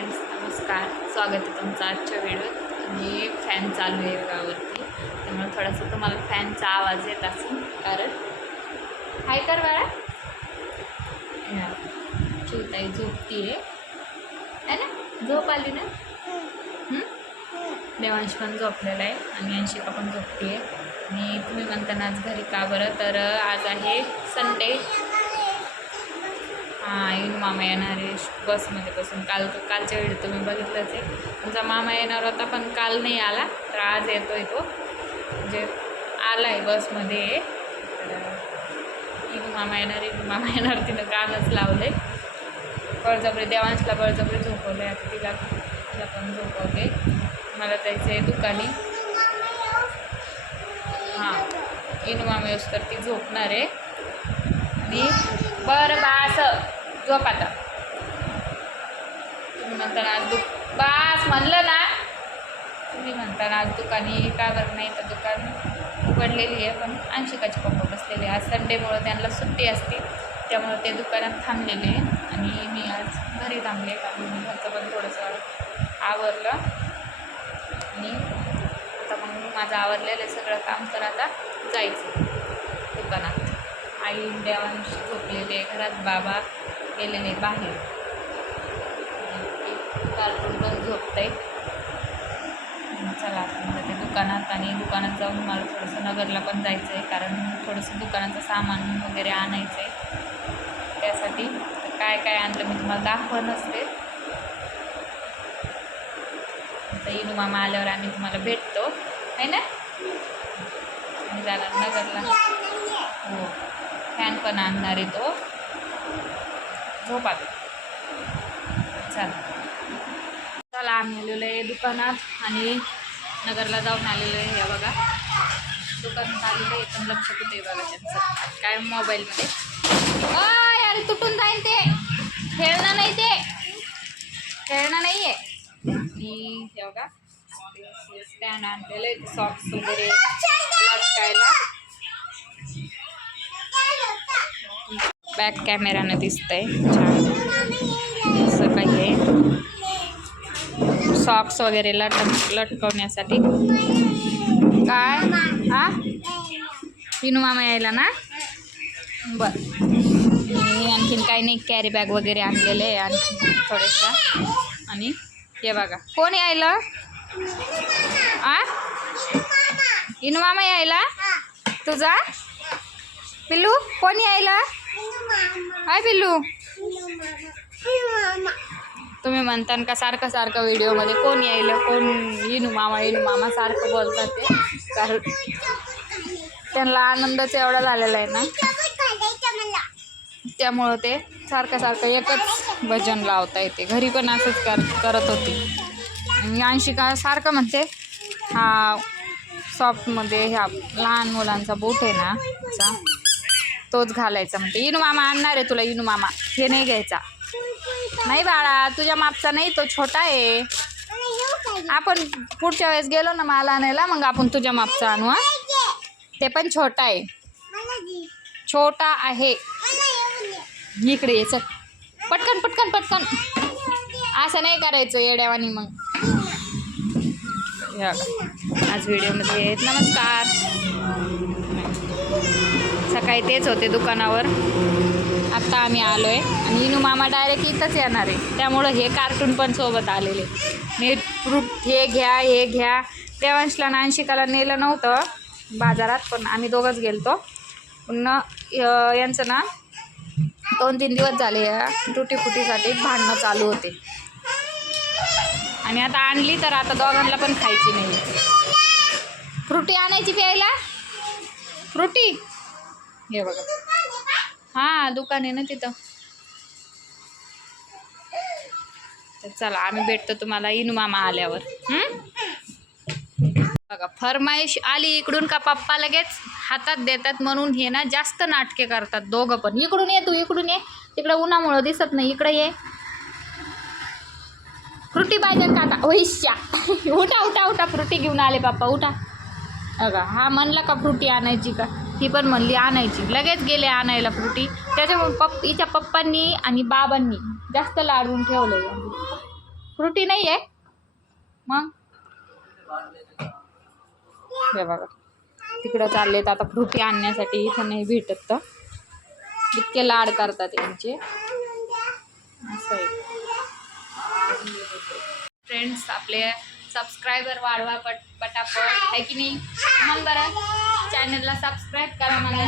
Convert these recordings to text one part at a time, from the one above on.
Friends नमस्कार. स्वागत आहे तुमचं आजच्या व्हिडिओत. आणि फॅन चालू आहे गावावरती त्यामुळे थोडासा तुम्हाला फॅनचा आवाज येत असेल कारण हाय कर बाळा. चिवताई झोपती आहे ना? झोप आली ना? देवांश पण झोपलेला आहे आणि अंशिका पण झोपती आहे आणि तुम्ही म्हणताना आज घरी का बरं? तर आज आहे संडे हां येऊन मामा येणार आहे बसमध्ये बसून. काल तो कालच्या वेळी तुम्ही बघितलंच आहे. तुमचा मामा येणार होता पण काल नाही आला तर आज येतो आहे तो. म्हणजे आला आहे बसमध्ये. तर मामा येणार आहे मामा येणार तिनं कानच लावलं आहे बळजबरी देवांशला बळजबरी झोपवलं आहे आता तिला तिला पण झोपवते मला जायचं आहे दुकानी. हां. इन मामा येऊस तर ती झोपणार आहे. आणि बरं बास झोप आता. तुम्ही म्हणताना आज दुख बास म्हणलं ना. तुम्ही म्हणताना आज दुकाने का बरं नाही तर दुकान उघडलेली आहे पण अंशिकाचे पप्पा बसलेले आहे. आज संडेमुळं त्यांना सुट्टी असते त्यामुळे ते दुकानात थांबलेले आणि मी आज घरी थांबले कारण घरचं पण थोडंसं आवरलं. आणि आता मग माझं आवरलेलं आहे सगळं काम तर आता जायचं दुकानात. आई देवांश झोपलेले आहे घरात बाबा गेलेले बाहेर. कार्टून पण झोपतंय. चला आपण जाते दुकानात आणि दुकानात जाऊन मला थोडंसं नगरला पण जायचं आहे कारण थोडंसं दुकानाचं सामान वगैरे आणायचं आहे त्यासाठी काय काय आणलं मी तुम्हाला दाखवत नसते. आता इनू मामा आल्यावर आम्ही तुम्हाला भेटतो आहे ना? आणि जाणार नगरला. हो फॅन पण आणणार आहे तो. झोपात. चला. चला आम्ही आलेलो आहे दुकानात आणि नगरला जाऊन आलेलो आहे हे बघा. दुकानात आलेलं आहे पण लक्ष कुठे बघा त्यांचं. काय मोबाईलमध्ये अरे तुटून जाईल ते. खेळणं नाही ते. खेळणं नाही आहे. आणि हे बघा स्टँड आणलेलं आहे सॉक्स वगैरे लटकायला. बॅक कॅमेरानं दिसतंय. छान. असं काही आहे. सॉक्स वगैरे लटक लटकवण्यासाठी. काय? हा विनू मामा यायला ना? बर. आणखीन काही नाही. कॅरी बॅग वगैरे आणलेले आहे आणखी थोडेसं आणि हे बघा. कोण यायला? आ? इनू मामा यायला? तुझा? पिल्लू कोण यायला? हाय पिल्लू. तुम्ही म्हणतान का सारखं सारखं व्हिडिओमध्ये कोण यायला कोण इनू मामा इनू मामा सारखं बोलतात ते. कारण त्यांना आनंदच एवढा झालेला आहे ना. त्यामुळं ते सारखं सारखं एकच भजन लावता येते घरी पण असंच कर करत होती. अंशिका सारखं म्हणते हा सॉफ्टमध्ये ह्या लहान मुलांचा बूट आहे ना असा. तोच घालायचा म्हणते. इनू मामा आणणार आहे तुला इनू मामा. हे नाही घ्यायचा. नाही बाळा तुझ्या मापचा नाही तो छोटा आहे. आपण पुढच्या वेळेस गेलो ना माल आणायला मग आपण तुझ्या मापचा आणू हा. ते पण छोटा आहे. छोटा आहे. इकडे ये पटकन पटकन पटकन. असं नाही करायचं येड्यावानी मग. आज व्हिडिओमध्ये आहेत नमस्कार. सकाळी तेच होते दुकानावर. आत्ता आम्ही आलो आहे आणि इनू मामा डायरेक्ट इथंच येणार आहे. त्यामुळं हे कार्टून पण सोबत आलेले. मी फ्रूट हे घ्या हे घ्या. देवांशला नानशिकाला नेलं नव्हतं. बाजारात पण आम्ही दोघंच गेलतो. पुन्हा यांचं ना दोन तीन दिवस झाले या भांडणं चालू होते. आणि आता आणली तर आता दोघांना पण खायची नाही. फ्रुटी आणायची प्यायला? फ्रुटी? हे बघा. हां दुकान आहे ना तिथं. तर चला आम्ही भेटतो तुम्हाला इनू मामा आल्यावर. बघा फरमाईश आली इकडून का पप्पा लगेच हातात देतात म्हणून हे ना जास्त नाटके करतात दोघं पण. इकडून ये तू इकडून ये. तिकडे उन्हामुळं दिसत नाही इकडे ये. फ्रुटी पाहिजे का आता उठा उठा उठा. फ्रुटी घेऊन आले पप्पा उठा. अगा हा म्हणला का फ्रुटी आणायची का? ही पण म्हणली आणायची. लगेच गेले आणायला फ्रुटी. त्याच्यामुळे पप हिच्या पप्पांनी आणि बाबांनी जास्त लाडून ठेवलं फ्रुटी नाही आहे मग? हे बघा. तिकडं चाललेत आता फ्रुटी आणण्यासाठी. इथं नाही भेटत तर. इतके लाड करतात यांचे. असं आहे. फ्रेंड्स आपले सबस्क्रायबर वाढवा पट पटापट. आहे की नाही? मग बरं. चॅनलला सबस्क्राईब करा मला.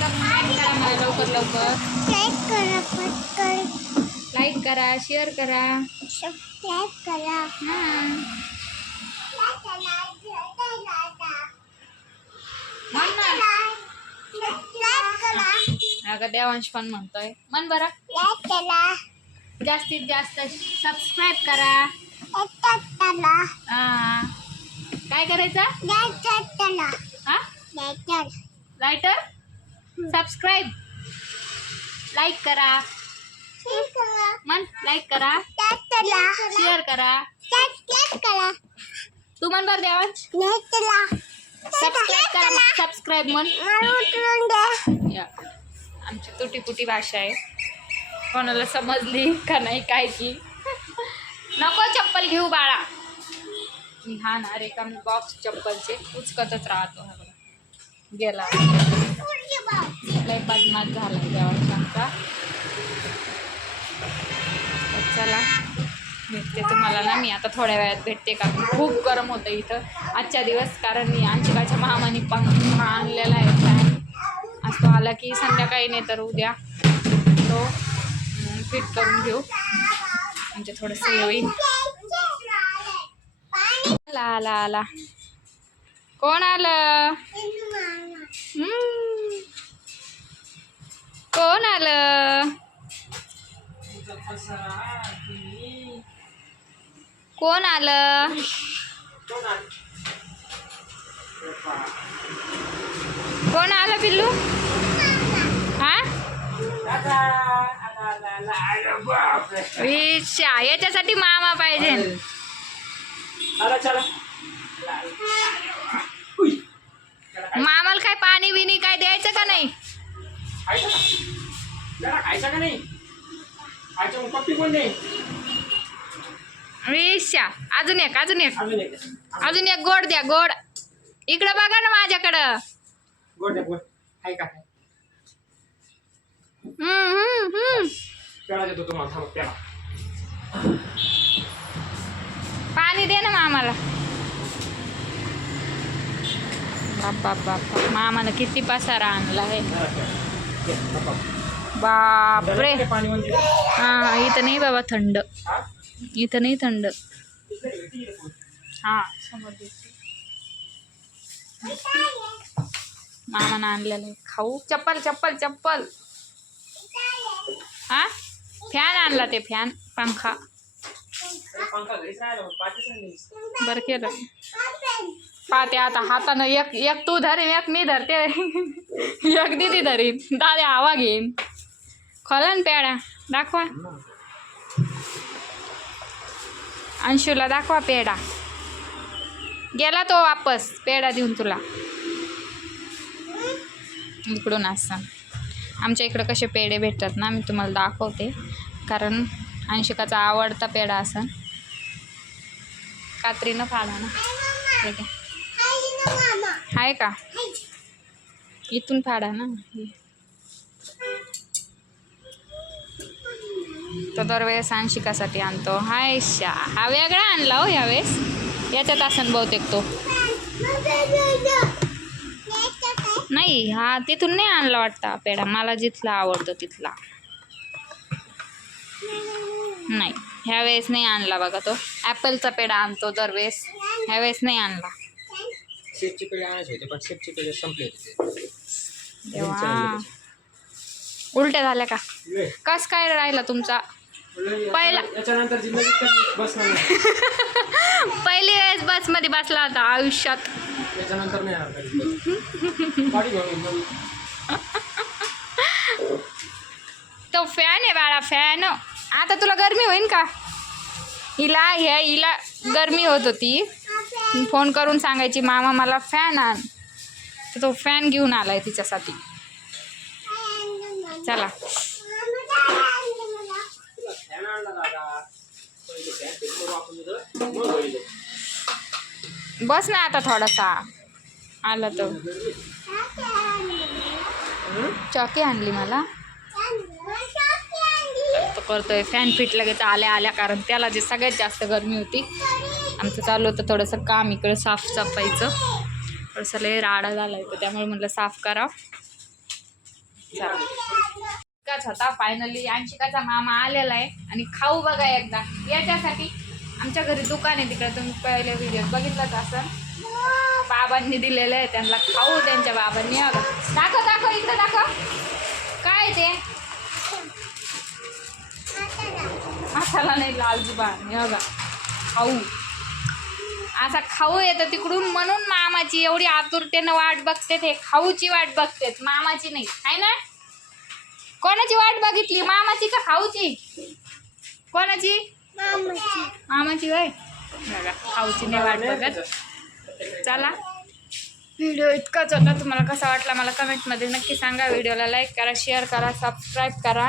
सबस्क्राईब करा मला लवकर लवकर. लाईक करा पटकन लाईक करा शेअर करा. सबस्क्राईब करा. हां. अगं देवांश पण म्हणतोय. म्हण बरं. जास्तीत जास्त सबस्क्राईब करा. हा. काय करायचं? लाईक करा हा? लाईक सबस्क्राईब लाईक करा. करा मन लाईक करा. करा शेअर करा. करा तू मन बरं द्यावा सबस्क्राईब करा सबस्क्राईब म्हण. या. आमची तुटी पुटी भाषा आहे. कोणाला समजली का नाही काय की. नको चप्पल घेऊ बाळा. मी हा ना रे का बॉक्स चप्पलचे उचकतच राहतो हा बघा. गेला. लय बदमाश झाला देवाचा आमचा. चला भेटते तुम्हाला ना मी. आता थोड्या वेळात भेटते का? खूप गरम होतं इथं. आजच्या दिवस कारण मी अंशिकाच्या मामाने पंखा आणलेला आहे फॅन आज तो आला की संध्याकाळी नाही तर उद्या. तो फिट करून घेऊ. म्हणजे थोडंसं हे होईल आला आला आला कोण आलं कोण आलं कोण आलं कोण आलं पिल्लू हा याच्यासाठी मामा पाहिजे मामाला काय पाणी बिनी काय द्यायचं का नाही? खायचा का? नाही? खायचं मग पप्पी कोण नाही विशा अजून एक अजून एक. अजून एक. अजून एक गोड द्या गोड. इकडं बघा ना माझ्याकडं. गोड द्या गोड. आहे का? हम्म हम्म हम्म. पेळा देतो तुम्हाला थांबा पेळा पाणी दे ना मामाला. बाप बाप बाप मामानं किती पसारा आणला आहे. बापरे. हा इथं नाही बाबा थंड. इथं नाही थंड. हा समोर मामानं आणलेलं आहे. खाऊ. चप्पल चप्पल चप्पल. हा? फॅन आणला ते फॅन पंखा अरे पंखा घरीच राहिला मग पाठीच नाही. बरं केलं. पाहते आता हातानं एक एक तू धरेन एक मी धरते. एक दिदी धरीन. दादा हवा घेईन. खोला ना पेड्या दाखवा. अंशूला दाखवा पेढा. गेला तो वापस पेढा देऊन तुला. इकडून असं. आमच्या इकडं कसे पेढे भेटतात ना मी तुम्हाला दाखवते. कारण अंशिकाचा आवडता पेढा असं. कात्रीनं फाडा ना ठीक आहे. आहे का? इथून फाडा ना. तो दरवेळेस अंशिकासाठी आणतो. हाय शा हा वेगळा आणला हो यावेळेस. याच्यात असन बहुतेक तो. नाही हा तिथून नाही आणला वाटतं पेढा. मला जिथला आवडतो तिथला. नाही. ह्यावेळेस नाही आणला बघा तो. ॲपलचा पेढा आणतो दरवेळेस. ह्यावेळेस नाही आणला. शेपची पेढे आणायचे होते पण शेपची पेढे संपले होते. देवा. उलट्या झाल्या का? लय. कस काय राहिला तुमचा. पहिला- याच्यानंतर बसणार नाही. पहिली वेळेस बसमध्ये बसला होता आयुष्यात. याच्यानंतर नाही येणार कधी बस. गाडी घेऊन येईन नवी. तो फॅन आहे बाळा फॅन आता तुला गरमी होईन का? हिला ह्या हिला गरमी होत होती. फोन करून सांगायची मामा मला फॅन आण. तर तो फॅन घेऊन आलाय तिच्यासाठी. चला. बस ना आता थोडासा. आला तर. चॉकी आणली मला. तो करतोय. फॅन फिट लगेच आल्या आल्या कारण त्याला जे सगळ्यात जास्त गरमी होती आमचं चालू होतं थोडंसं काम इकडं साफसफाईचं थोडंसं लय राडा झाला तर त्यामुळे म्हटलं साफ करा. इतकाच होता फायनली अंशिकाचा मामा आलेला आहे आणि खाऊ बघा एकदा. याच्यासाठी आमच्या घरी दुकान आहे तिकडे तुम्ही पहिले व्हिडिओ बघितलंच असं बाबांनी दिलेलं आहे त्यांना खाऊ त्यांच्या बाबांनी. दाखव दाखव इकडे दाखव. काय ते? मसाला नाही लाल जुबान हे बघा. खाऊ. असा खाऊ येतं तिकडून म्हणून मामाची एवढी आतुरतेनं वाट बघते ते. खाऊची वाट बघतेत मामाची नाही. आहे ना? कोणाची वाट बघितली? मामाची का खाऊची? कोणाची? मामाची वय बघा खाऊची नाही वाट बघत. चला. व्हिडिओ इतकाच होता तुम्हाला कसा वाटला मला कमेंटमध्ये नक्की सांगा. व्हिडिओला लाईक करा शेअर करा सबस्क्राईब करा.